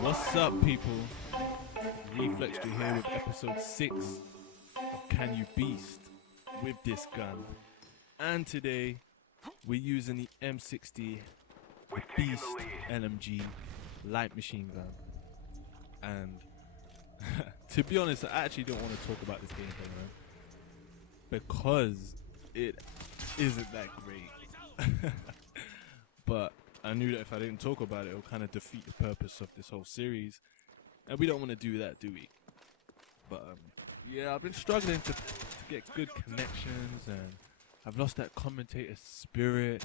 What's up, people? Reflextra here with episode 6 of Can You Beast with this gun. And today, we're using the M60 Beast LMG light machine gun. And to be honest, I actually don't want to talk about this gameplay, man, because it isn't that great. But I knew that if I didn't talk about it, it would kind of defeat the purpose of this whole series. And we don't want to do that, do we? But yeah, I've been struggling to get good connections, and I've lost that commentator spirit.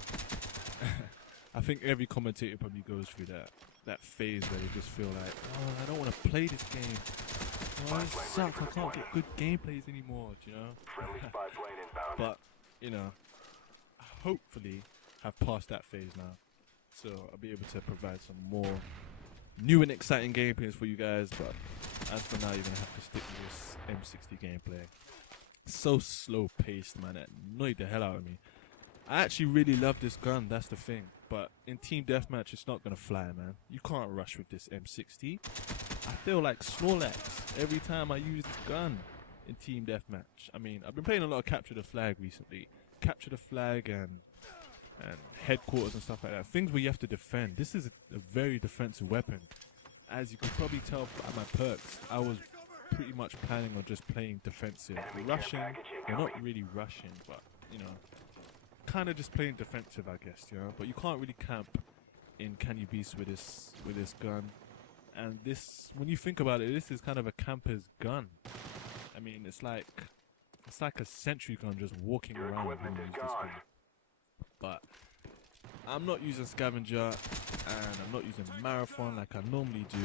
I think every commentator probably goes through that phase where they just feel like, oh, I don't want to play this game. Oh, it sucks. I can't get good gameplays anymore, do you know? But, you know, hopefully have passed that phase now. So I'll be able to provide some more new and exciting gameplays for you guys. But as for now, you're going to have to stick with this M60 gameplay. So slow paced, man. It annoyed the hell out of me. I actually really love this gun, that's the thing. But in team deathmatch, it's not going to fly, man. You can't rush with this M60. I feel like Snorlax every time I use this gun in team deathmatch. I mean, I've been playing a lot of Capture the Flag recently. Capture the Flag and headquarters and stuff like that. Things where you have to defend. This is a very defensive weapon. As you can probably tell by my perks, I was pretty much planning on just playing defensive. Rushing, well, not really rushing, but, you know, kind of just playing defensive, I guess, you know. But you can't really camp in Can You Beast with this gun. And this, when you think about it, this is kind of a camper's gun. I mean, it's like a sentry gun just walking around when you use this gun. But I'm not using scavenger, and I'm not using marathon like I normally do,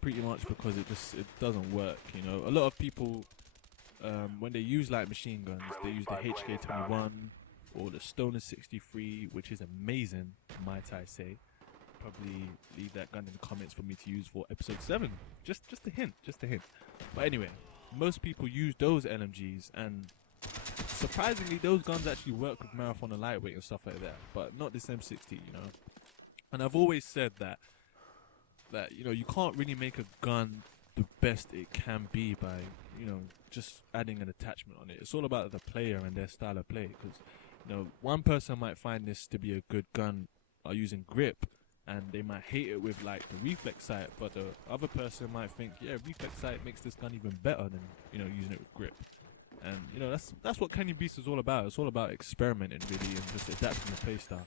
pretty much because it doesn't work, you know. A lot of people, when they use light machine guns, they use the HK21 or the Stoner 63, which is amazing, might I say. Probably leave that gun in the comments for me to use for episode 7. Just a hint. But anyway, most people use those LMGs, and surprisingly, those guns actually work with marathon and lightweight and stuff like that, but not this M60, you know. And I've always said that you know, you can't really make a gun the best it can be by, you know, just adding an attachment on it. It's all about the player and their style of play, because, you know, one person might find this to be a good gun using grip, and they might hate it with like the reflex sight, but the other person might think, yeah, reflex sight makes this gun even better than, you know, using it with grip. And, you know, that's what Can You Beast is all about. It's all about experimenting, really, and just adapting the playstyle.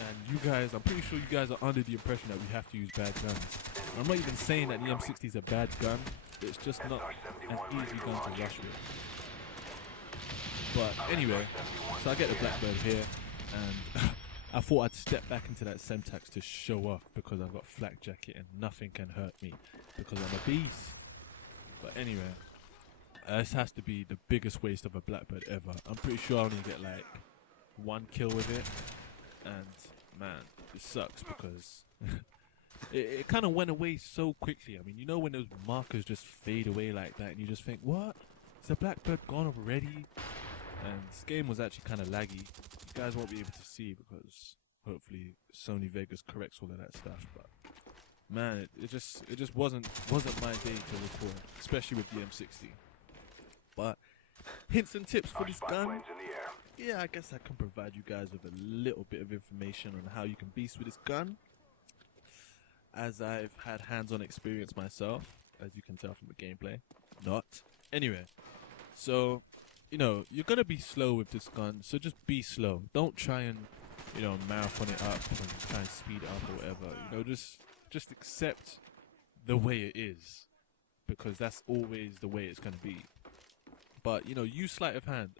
And you guys, I'm pretty sure you guys are under the impression that we have to use bad guns. I'm not even saying that the M60 is a bad gun. It's just not an easy gun to rush with. But anyway, so I get the Blackbird here, and I thought I'd step back into that Semtax to show off, because I've got flak jacket and nothing can hurt me because I'm a beast. But anyway, this has to be the biggest waste of a Blackbird ever. I'm pretty sure I only get like 1 kill with it, and man, it sucks because it kind of went away so quickly. I mean, you know when those markers just fade away like that and you just think, what? Is the Blackbird gone already? And this game was actually kind of laggy. You guys won't be able to see because hopefully Sony Vegas corrects all of that stuff. But man, it just wasn't my day to record, especially with the M60. But hints and tips for this gun. Yeah, I guess I can provide you guys with a little bit of information on how you can beast with this gun, as I've had hands-on experience myself, as you can tell from the gameplay. Not. Anyway, so, you know, you're going to be slow with this gun, so just be slow. Don't try and, you know, marathon it up and try and speed it up or whatever. You know, just accept the way it is, because that's always the way it's going to be. But, you know, use sleight of hand.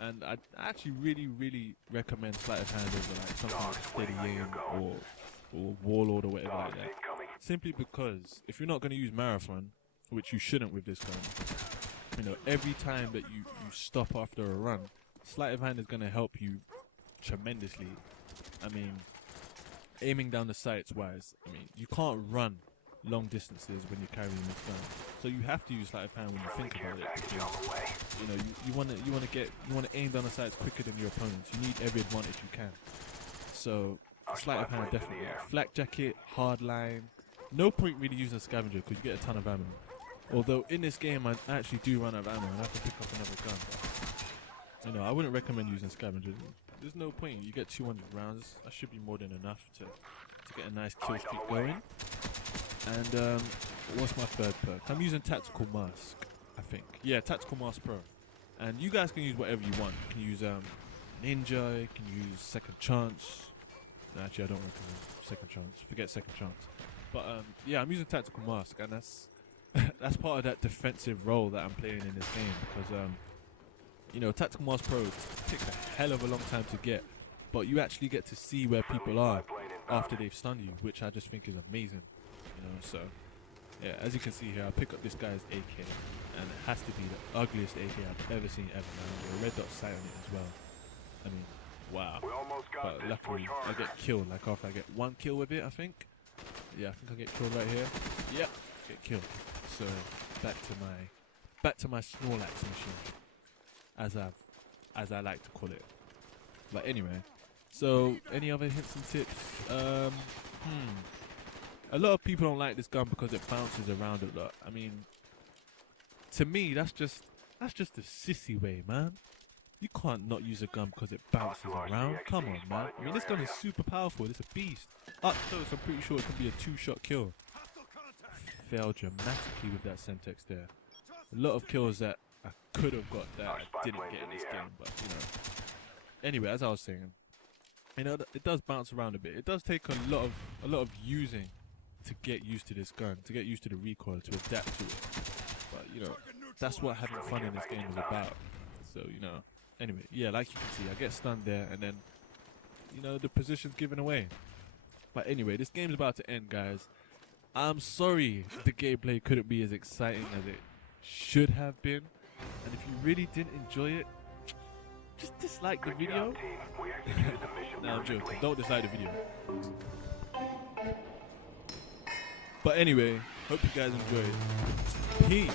And I actually really recommend sleight of hand over like something like Steady Aim or Warlord or whatever like that. Simply because if you're not going to use marathon, which you shouldn't with this gun, you know, every time that you stop after a run, sleight of hand is going to help you tremendously. I mean, aiming down the sights wise, I mean, you can't run long distances when you're carrying this gun. So you have to use sleight of hand when you think about it, because you know you want to aim down the sights quicker than your opponents. You need every advantage you can. So sleight of hand definitely. Flak jacket, hard line. No point really using a scavenger because you get a ton of ammo. Although in this game I actually do run out of ammo and I have to pick up another gun. But, you know, I wouldn't recommend using scavengers. There's no point. You get 200 rounds. That should be more than enough to get a nice kill streak going. And what's my third perk? I'm using Tactical Mask, I think. Yeah, Tactical Mask Pro. And you guys can use whatever you want. You can use Ninja, you can use Second Chance. Actually, I don't recommend Second Chance. Forget Second Chance. But yeah, I'm using Tactical Mask, and that's part of that defensive role that I'm playing in this game, because you know, Tactical Mask Pro takes a hell of a long time to get, but you actually get to see where people are after they've stunned you, which I just think is amazing. You know, so yeah, as you can see here, I pick up this guy's AK, and it has to be the ugliest AK I've ever seen ever. Man, with a red dot sight on it as well. I mean, wow. But luckily, I get killed. Like after I get one kill with it, I think. Yeah, I think I get killed right here. Yep, get killed. So back to my Snorlax machine, as I like to call it. But anyway, so any other hints and tips? A lot of people don't like this gun because it bounces around a lot. I mean, to me, that's just a sissy way, man. You can't not use a gun because it bounces around. Come on, man. I mean, this gun is super powerful. It's a beast. Up close, I'm pretty sure it can be a 2-shot kill. Failed dramatically with that Semtex there. A lot of kills that I could have got that I didn't get in this game, but you know. Anyway, as I was saying, you know, it does bounce around a bit. It does take a lot of using to get used to this gun, to get used to the recoil, to adapt to it. But you know, that's what having fun in this game is about. So you know. Anyway, yeah, like you can see, I get stunned there, and then, you know, the position's given away. But anyway, this game's about to end, guys. I'm sorry the gameplay couldn't be as exciting as it should have been. And if you really didn't enjoy it, just dislike the video. No, I'm joking. Don't dislike the video. But anyway, hope you guys enjoyed. Peace.